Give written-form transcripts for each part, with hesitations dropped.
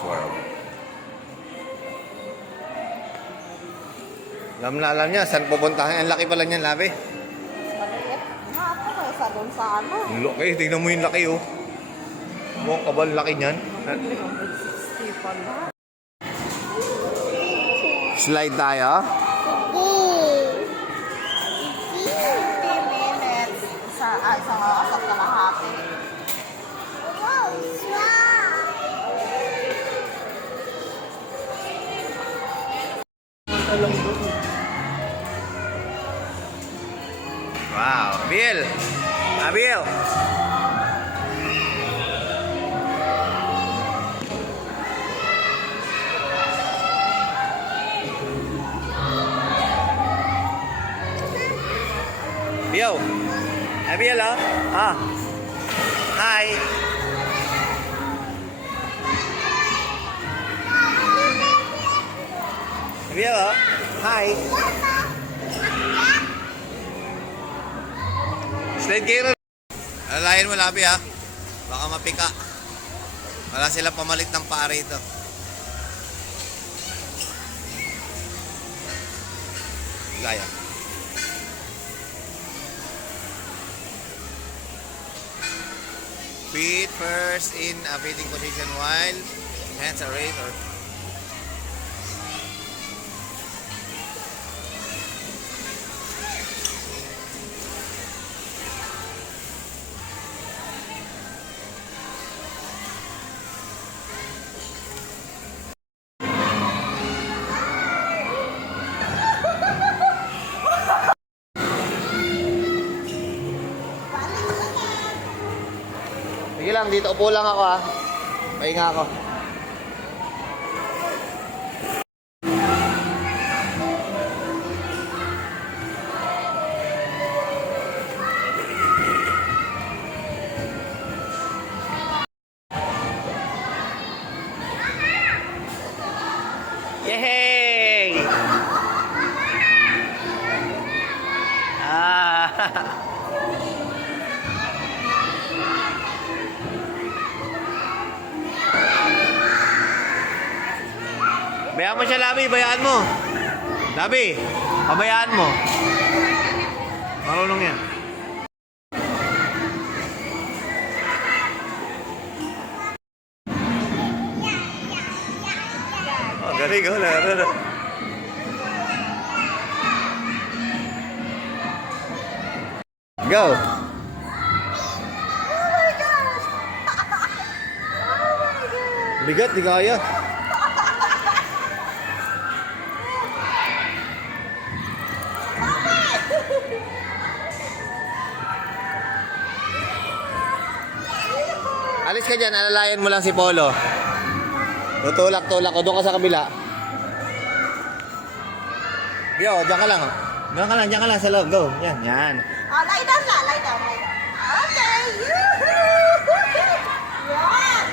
World. Alam na alam niya, saan pupuntahan? Ang laki pala niyan, Labi. Maliit nga ako kaysa doon sa ano. Ang laki, tingnan mo yung laki, oh. Mukhang kabal laki niyan. 60 pala. Slide tayo. 50 minutes. Isang oras at kalahati. Wow, Bill! Bill! Bill! Bill, oh? Ah. Hi! Bill, oh? Hi! Slide kayo. Alalayan mo, Labi, ha? Baka mapika. Wala silang pamalit ng pare ito. Gaya. Feet first in a feeding position while hands are raised or sige lang, dito upo lang ako, ha. Pahinga ako. Yay! Bayaan mo siya, Labi. Bayaan mo. Labi, pabayaan mo. Marunong yan. Oh, galing. Oh, laro. Go. Bigat, di kaya. Alis ka dyan, alalayan mo lang si Polo. Tutulak-tulak ko, doon ka sa kabila. Yo, dyan ka lang. Oh. Dyan ka lang sa loob. Go, yan, yan. Lie down na, lie down. Okay, yoo-hoo! Yan!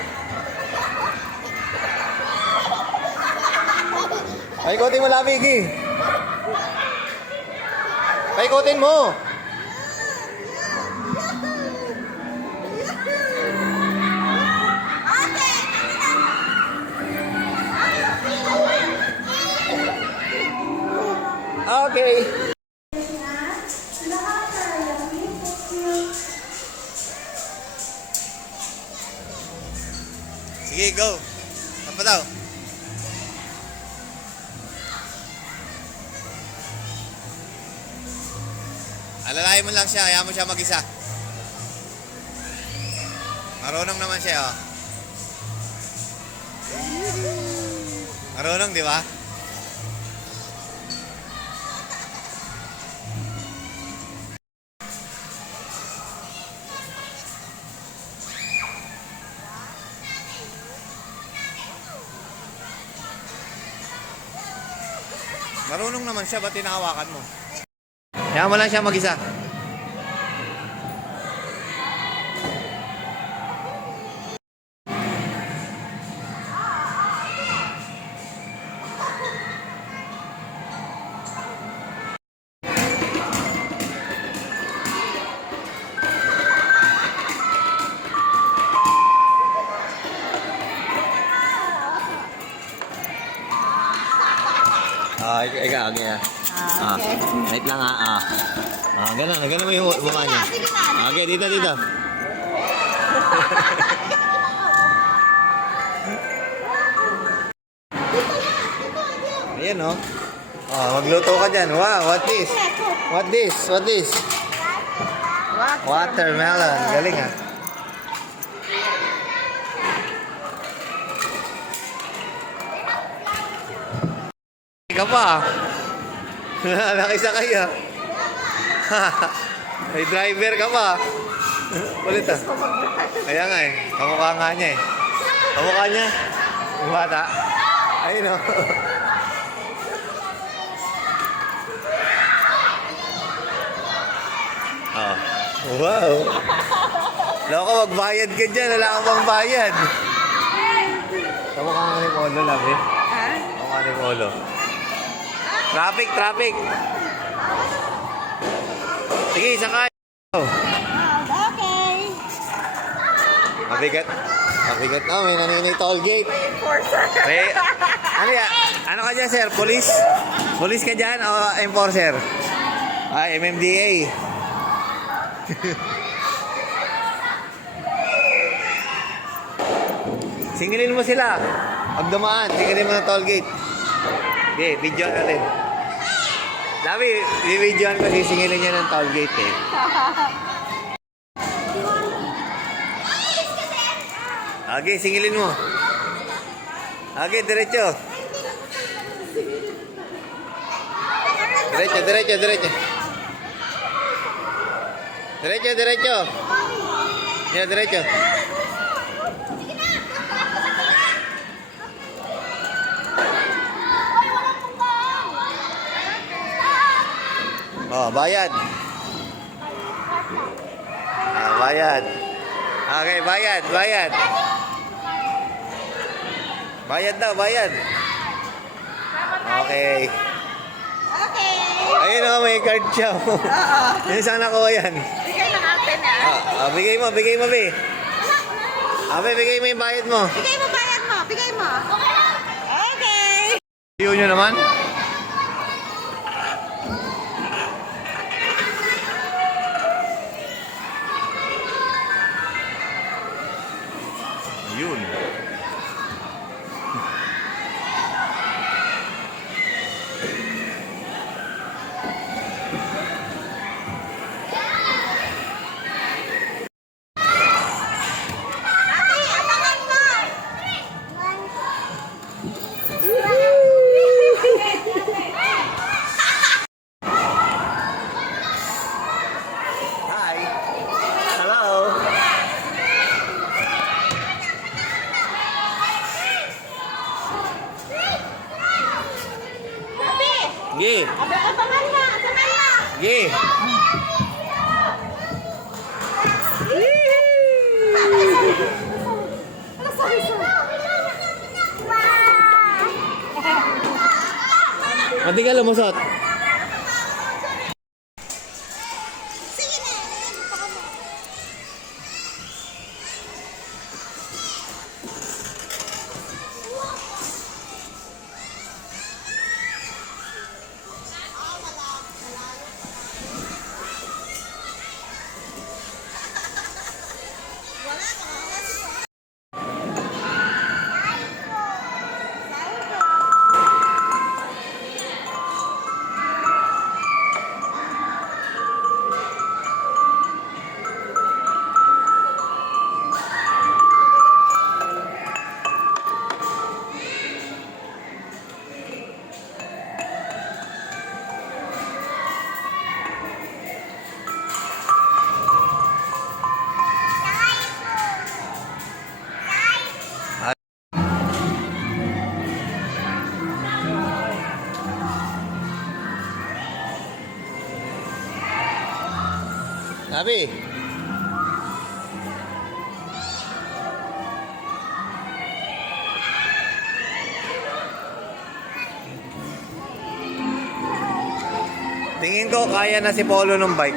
Paikutin mo, Labi, Gi. Paikutin mo. Okay. Sige, go. Apa daw? Alalayan mo lang siya, hayaan mo siya mag-isa. Marunong naman siya, oh. Marunong, di ba? Marunong naman siya, ba't tinahawakan mo? Hayaan mo lang siya mag-isa. Ikaw, okay ah. Okay. Wait lang ah. Ganun mo yung mukha niya. Sige na. Okay, dito. Ayan oh. Magluto ka dyan. Wow, what this? What this? Watermelon. Galing ah. Ka pa ah. Nakisakay ah. May driver ka pa. Ulit ah. Kaya nga eh. Kamukha nga niya eh. Kamukha niya. Yung bata. Ayun oh. Oh. Wow. Loko, magbayad ka dyan. Wala ka pang bayad. Kamukha nga ni Polo, labi. Ha? Kamukha ni Polo. Traffic. Sige, sakay. Okay. Mabigat. May naninay toll gate. Enforcer. Ano ka dyan, sir? Police? Police ka dyan o enforcer? MMDA. Singilin mo sila. Pag dumaan, singilin mo ng toll gate. Okay, video natin. Sabi, i-videoan ko, sisingilin niya ng toll gate eh. Okay, singilin mo. Okay, diretso. Diretso. Yeah, diretso. Oh, bayad. Bayad. Okay, bayad. Bayad daw. Okay. Okay. Ayun o, may card siya. Yung saan nakuha yan? Bigay na natin Bigay mo, be. Bigay mo yung bayad mo. Bigay mo bayad mo. Okay. View nyo naman. Yun. Ate, abangan mo. Hi. Hello. Ate, Gi. abangan mo. Gi. Mati ka lumusot. Sabi. Tingin ko kaya na si Polo ng bike.